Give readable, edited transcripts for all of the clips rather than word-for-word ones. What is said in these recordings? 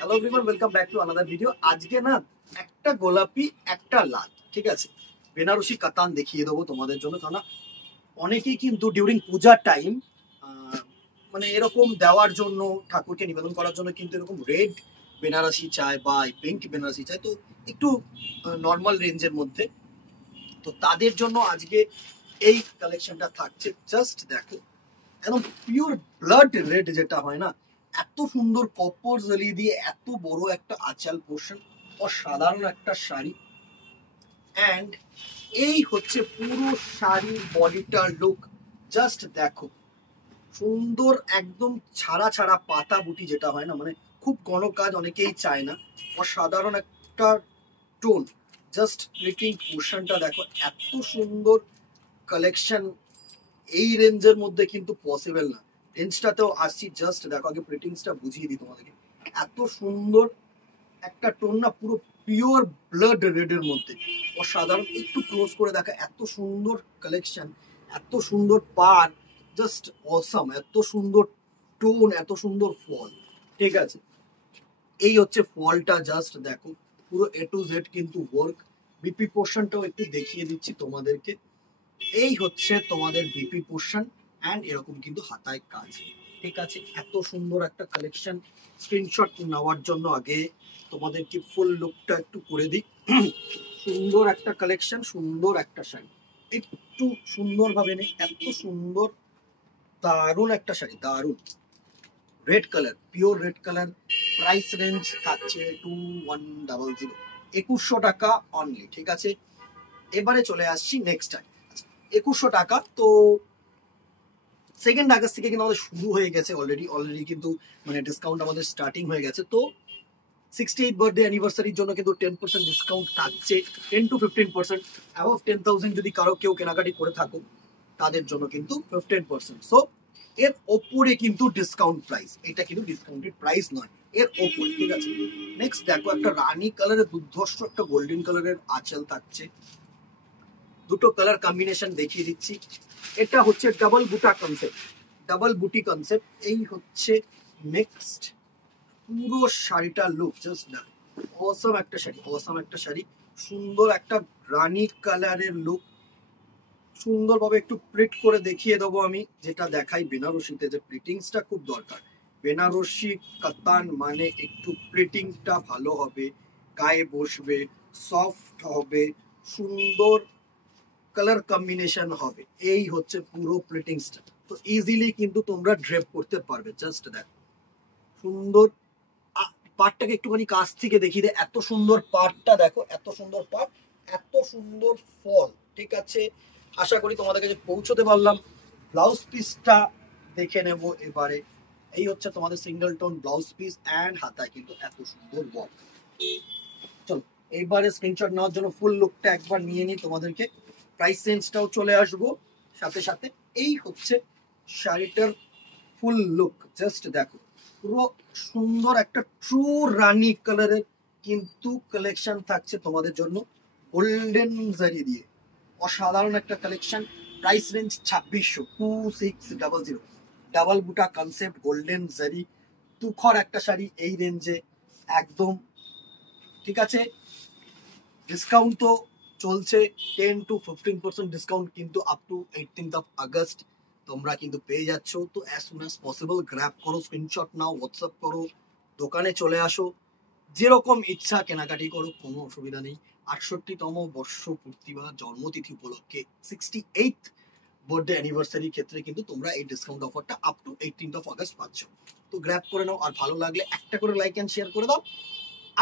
Hello everyone, welcome back to another video. আজকে না একটা গোলাপি একটা লাল, ঠিক আছে, বেনারসি কাতান দেখিয়ে দেবো তোমাদের জন্য। কারণ অনেকেই কিন্তু ডিউরিং পূজার টাইম মানে এরকম দেওয়ার জন্য, ঠাকুরকে নিবেদন করার জন্য কিন্তু এরকম রেড বেনারসি চায় বা পিঙ্ক বেনারসি চায়, তো একটু নর্মাল রেঞ্জের মধ্যে। তো তাদের জন্য আজকে এই কালেকশনটা থাকছে। জাস্ট দেখো, একদম পিওর ব্লাড রেড যেটা হয় না, এত সুন্দর কপর জলি দিয়ে এত বড় একটা আঁচল পোর্শন, অসাধারণ একটা শাড়ি। অ্যান্ড এই হচ্ছে পুরো শাড়ির বডিটার লুক। জাস্ট দেখো, সুন্দর একদম ছাড়া ছাড়া পাতা বুটি যেটা হয় না, মানে খুব ঘন কাজ অনেকেই চায় না, অসাধারণ একটা টোন। জাস্ট প্লিটিং পোর্শনটা দেখো, এত সুন্দর কালেকশন এই রেঞ্জের মধ্যে কিন্তু পসিবল না। রেঞ্জটাতেও আসছি, জাস্ট দেখো, আগে প্রিন্টিংসটা বুঝিয়ে দিই তোমাদেরকে। এত সুন্দর একটা টোন না, পুরো পিওর ব্লাড রেড এর মধ্যে, অসাধারণ। একটু ক্লোজ করে দেখা, এত সুন্দর কালেকশন, এত সুন্দর পার, জাস্ট অসাম। এত সুন্দর টোন, এত সুন্দর ফল, ঠিক আছে। এই হচ্ছে ফলটা, জাস্ট দেখো, পুরো এ টু জেড কিন্তু ওয়ার্ক। বিপি পোর্শনটাও একটু দেখিয়ে দিচ্ছি তোমাদেরকে। এই হচ্ছে তোমাদের বিপি পোর্শন অ্যান্ড এরকম কিন্তু হাতায় কাজ, ঠিক আছে। এত সুন্দর একটা কালেকশন। স্ক্রিনশট নেওয়ার জন্য আগে তোমাদেরকে ফুল লুকটা একটু করে দিই। সুন্দর একটা কালেকশন, সুন্দর একটা শাড়ি, একটু সুন্দরভাবে নেই, এত সুন্দর, দারুণ একটা শাড়ি, দারুণ। Red colour, pure red colour. Price range থাকছে 2100, 2100 টাকা অনলি, ঠিক আছে। এবারে চলে আসছি নেক্সট টাইম, 2100 টাকা। তো 2 আগস্ট থেকে কিন্তু আমাদের শুরু হয়ে গেছে অলরেডি কিন্তু মানে ডিসকাউন্ট আমাদের স্টার্টিং হয়ে গেছে। তো 68 বার্থডে অ্যানিভার্সারির জন্য কিন্তু 10% ডিসকাউন্ট থাকছে, 10 to 15%। অ্যাবভ 10,000 যদি কারো কেউ কেনাকাটি করে থাকো, তাদের জন্য কিন্তু 15%। সো এর ওপরে কিন্তু ডিসকাউন্ট প্রাইস, এটা কিন্তু ডিসকাউন্টেড প্রাইস নয়, এর ওপরে, ঠিক আছে। নেক্সট দেখো, একটা রানী কালারের দুর্ধর্ষ একটা গোল্ডেন কালারের আঁচল থাকছে। দুটো কালার কম্বিনেশন দেখিয়ে দিচ্ছি। এটা হচ্ছে ডাবল বুটা কনসেপ্ট, ডাবল বুটি কনসেপ্ট। এই হচ্ছে নেক্সট পুরো শাড়িটা লুক, জাস্ট না, অসম একটা শাড়ি, অসম একটা শাড়ি। সুন্দর একটা রানী কালারের লুক, সুন্দরভাবে একটু প্রিন্ট করে দেখিয়ে দেবো আমি। যেটা দেখাই বেনারসিতে যে প্রিন্টিংসটা খুব দরকার। বেনারসি কাতান মানে একটু প্রিন্টিংটা ভালো হবে, গায়ে বসবে, সফট হবে, সুন্দর কালার কম্বিনেশন হবে। এই হচ্ছে পুরো প্রিন্টিংসটা। তো ইজিলি কিন্তু তোমরা ড্রেপ করতে পারবে। জাস্ট দেখো, সুন্দর পাটটাকে একটুখানি কাছ থেকে দেখিয়ে দে, এত সুন্দর পাটটা দেখো, এত সুন্দর পাট, এত সুন্দর ফল, ঠিক আছে। আশা করি তোমাদের কাছে পৌঁছতে পারলাম। ব্লাউজ পিসটা দেখে নেব এবারে। এই হচ্ছে তোমাদের single tone blouse piece and হাতায় কিন্তু এত সুন্দর ওয়ার্ক। চলো এইবারে স্ক্রিনশট নেওয়ার জন্য ফুল লুকটা একবার নিয়ে নিই তোমাদেরকে। প্রাইস রেঞ্জটাও চলে আসবো সাথে সাথে। এই হচ্ছে শাড়িটার ফুল লুক, জাস্ট দেখো, পুরো সুন্দর একটা ট্রু রানী কালারের কিন্তু কালেকশন থাকছে তোমাদের জন্য, গোল্ডেন জারি দিয়ে, অসাধারণ একটা কালেকশন। প্রাইস রেঞ্জ 2600, ডাবল বুটা কনসেপ্ট, গোল্ডেন জারি, তুখর একটা শাড়ি এই রেঞ্জে একদম, ঠিক আছে। ডিসকাউন্ট তো চলছে, 10 to 15% ডিসকাউন্ট কিন্তু আপ টু 18th আগস্ট তোমরা কিন্তু পেয়ে যাচ্ছ। তো as soon as possible grab করো, স্ক্রিনশট নাও, হোয়াটসঅ্যাপ করো, দোকানে চলে আসো, যেরকম ইচ্ছা কেনাকাটি করো, কোনো অসুবিধা নেই। 68তম বর্ষ পূর্তি বা জন্মতিথি উপলক্ষে 68th বার্থডে অ্যানিভার্সারির ক্ষেত্রে কিন্তু তোমরা এই ডিসকাউন্ট অফারটা আপ টু 18th আগস্ট পাচ্ছ। তো গ্র্যাব করে নাও, আর ভালো লাগলে একটা করে লাইক অ্যান্ড শেয়ার করে দাও,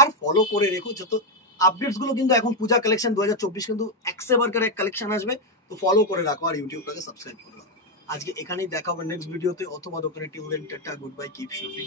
আর ফলো করে রেখো। যত আপডেটস গুলো কিন্তু এখন পূজা কালেকশন 2024 কিন্তু একসেবার করে কালেকশন আসবে। তো ফলো করে রাখো আর ইউটিউবটাকে সাবস্ক্রাইব করে রাখো। আজকে এখানেই দেখা হবে নেক্সট ভিডিওতে, অথবা দোকানে tube tata, good bye, keep shopping.